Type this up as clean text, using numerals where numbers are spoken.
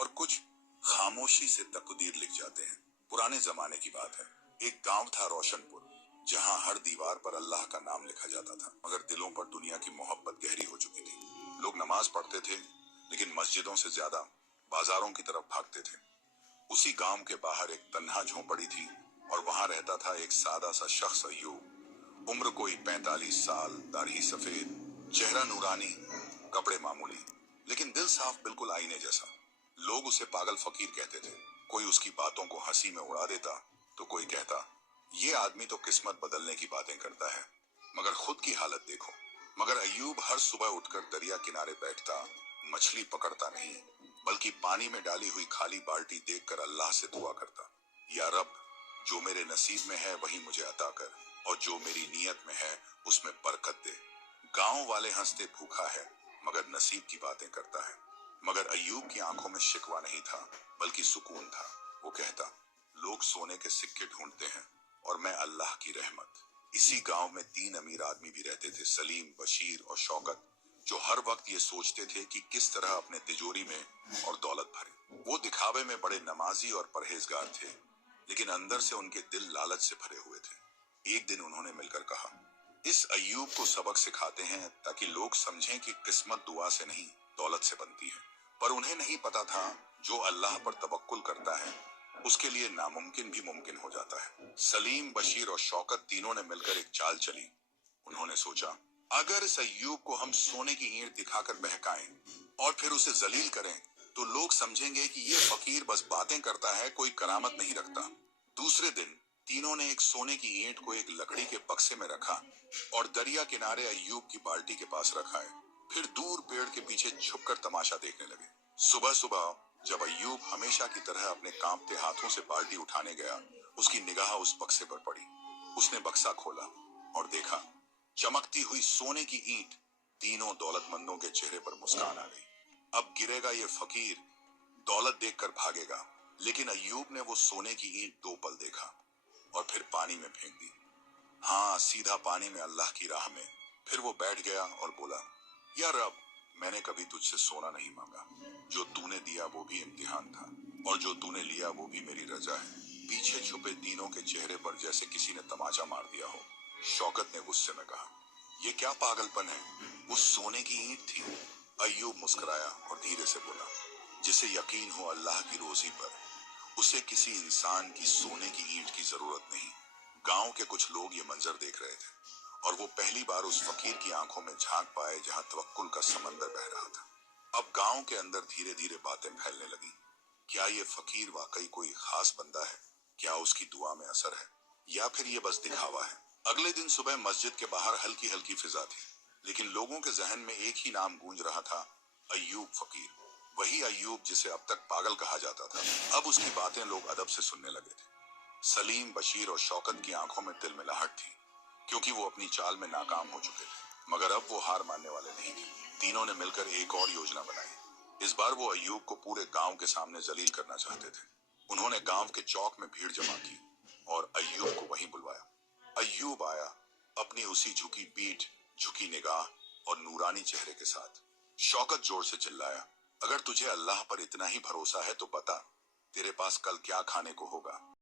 और कुछ खामोशी से तकदीर लिख जाते हैं। पुराने जमाने की बात है। एक गांव था रोशनपुर, जहां हर दीवार पर अल्लाह का नाम लिखा जाता था, मगर दिलों पर दुनिया की मोहब्बत गहरी हो चुकी थी। लोग नमाज पढ़ते थे, लेकिन मस्जिदों से ज्यादा बाजारों की तरफ भागते थे। उसी गांव के बाहर एक तन्हा झोंपड़ी थी, और वहां रहता था एक सादा सा शख्स, अय्यूब। उम्र कोई 45 साल, दाढ़ी सफेद, चेहरा नूरानी, कपड़े मामूली, लेकिन दिल साफ, बिल्कुल आईने जैसा। लोग उसे पागल फकीर कहते थे। कोई उसकी बातों को हंसी में उड़ा देता, तो कोई कहता, ये आदमी तो किस्मत बदलने की बातें करता है, मगर खुद की हालत देखो। मगर अय्यूब हर सुबह उठकर दरिया किनारे बैठता, मछली पकड़ता नहीं, बल्कि पानी में डाली हुई खाली बाल्टी देखकर अल्लाह से दुआ करता, या रब, जो मेरे नसीब में है वही मुझे अता कर, और जो मेरी नीयत में है उसमें बरकत दे। गांव वाले हंसते, भूखा है मगर नसीब की बातें करता है। मगर अय्यूब की आंखों में शिकवा नहीं था, बल्कि सुकून था। वो कहता, लोग सोने के सिक्के ढूंढते हैं और मैं अल्लाह की रहमत। इसी गांव में 3 अमीर आदमी भी रहते थे, सलीम, बशीर और शौकत, जो हर वक्त ये सोचते थे कि किस तरह अपने तिजोरी में और दौलत भरे। वो दिखावे में बड़े नमाजी और परहेजगार थे, लेकिन अंदर से उनके दिल लालच से भरे हुए थे। एक दिन उन्होंने मिलकर कहा, इस अय्यूब को सबक सिखाते हैं, ताकि लोग समझें कि किस्मत दुआ से नहीं, दौलत से बनती है। पर उन्हें नहीं पता था, जो अल्लाह पर तवक्कुल करता है, उसके लिए नामुमकिन भी मुमकिन हो जाता है। सलीम, बशीर और शौकत तीनों ने मिलकर एक चाल चली। उन्होंने सोचा, अगर इस अय्यूब को हम सोने की ईंट दिखाकर बहकाएं और फिर उसे जलील करें, तो लोग समझेंगे कि ये फकीर बस बातें करता है, कोई करामत नहीं रखता। दूसरे दिन तीनों ने एक सोने की ईंट को एक लकड़ी के बक्से में रखा और दरिया किनारे अय्यूब की बाल्टी के पास रखा है। फिर दूर पेड़ के पीछे छुपकर तमाशा देखने लगे। सुबह सुबह जब अय्यूब हमेशा की तरह अपने कांपते हाथों से बाल्टी उठाने गया, उसकी निगाह उस बक्से पर पड़ी। उसने बक्सा खोला और देखा, चमकती हुई सोने की ईंट। तीनों दौलतमंदों के चेहरे पर मुस्कान आ गई। अब गिरेगा ये फकीर, दौलत देखकर भागेगा। लेकिन अय्यूब ने वो सोने की ईंट 2 पल देखा और फिर पानी में फेंक दी। हाँ, सीधा पानी में, अल्लाह की राह में। फिर वो बैठ गया और बोला, या रब, मैंने कभी तुझसे सोना नहीं मांगा। जो तूने दिया वो भी इम्तिहान था, और जो तूने लिया वो भी मेरी रजा है। पीछे छुपे तीनों के चेहरे पर जैसे किसी ने तमाचा मार दिया हो। शौकत ने गुस्से में कहा, ये क्या पागलपन है, वो सोने की ईंट थी। अय्यूब मुस्कुराया और धीरे से बोला, जिसे यकीन हो अल्लाह की रोजी पर, उसे किसी इंसान की सोने की ईंट की जरूरत नहीं। गांव के कुछ लोग ये मंजर देख रहे थे, और वो पहली बार उस फकीर की आंखों में झांक पाए जहां तवक्कुल का समंदर बह रहा था। अब गांव के अंदर धीरे धीरे बातें फैलने लगी। क्या ये फकीर वाकई कोई खास बंदा है? क्या उसकी दुआ में असर है, या फिर ये बस दिखावा है? अगले दिन सुबह मस्जिद के बाहर हल्की हल्की फिजा थी, लेकिन लोगों के जहन में एक ही नाम गूंज रहा था, अय्यूब फकीर। वही अय्यूब जिसे अब तक पागल कहा जाता था। अब उसकी बातें लोग अदब से सुनने लगे थे। सलीम, बशीर और शौकत की आंखों में तिलमिलाहट थी, क्योंकि वो अपनी चाल में नाकाम हो चुके थे। मगर अब वो हार मानने वाले नहीं थे। तीनों ने मिलकर एक और योजना बनाई। इस बार वो अय्यूब को पूरे गांव के सामने जलील करना चाहते थे। उन्होंने गांव के चौक में भीड़ जमा की और अय्यूब को वहीं बुलवाया। अय्यूब आया, अपनी उसी झुकी पीठ, झुकी निगाह और नूरानी चेहरे के साथ। शौकत जोर से चिल्लाया, अगर तुझे अल्लाह पर इतना ही भरोसा है तो बता, तेरे पास कल क्या खाने को होगा।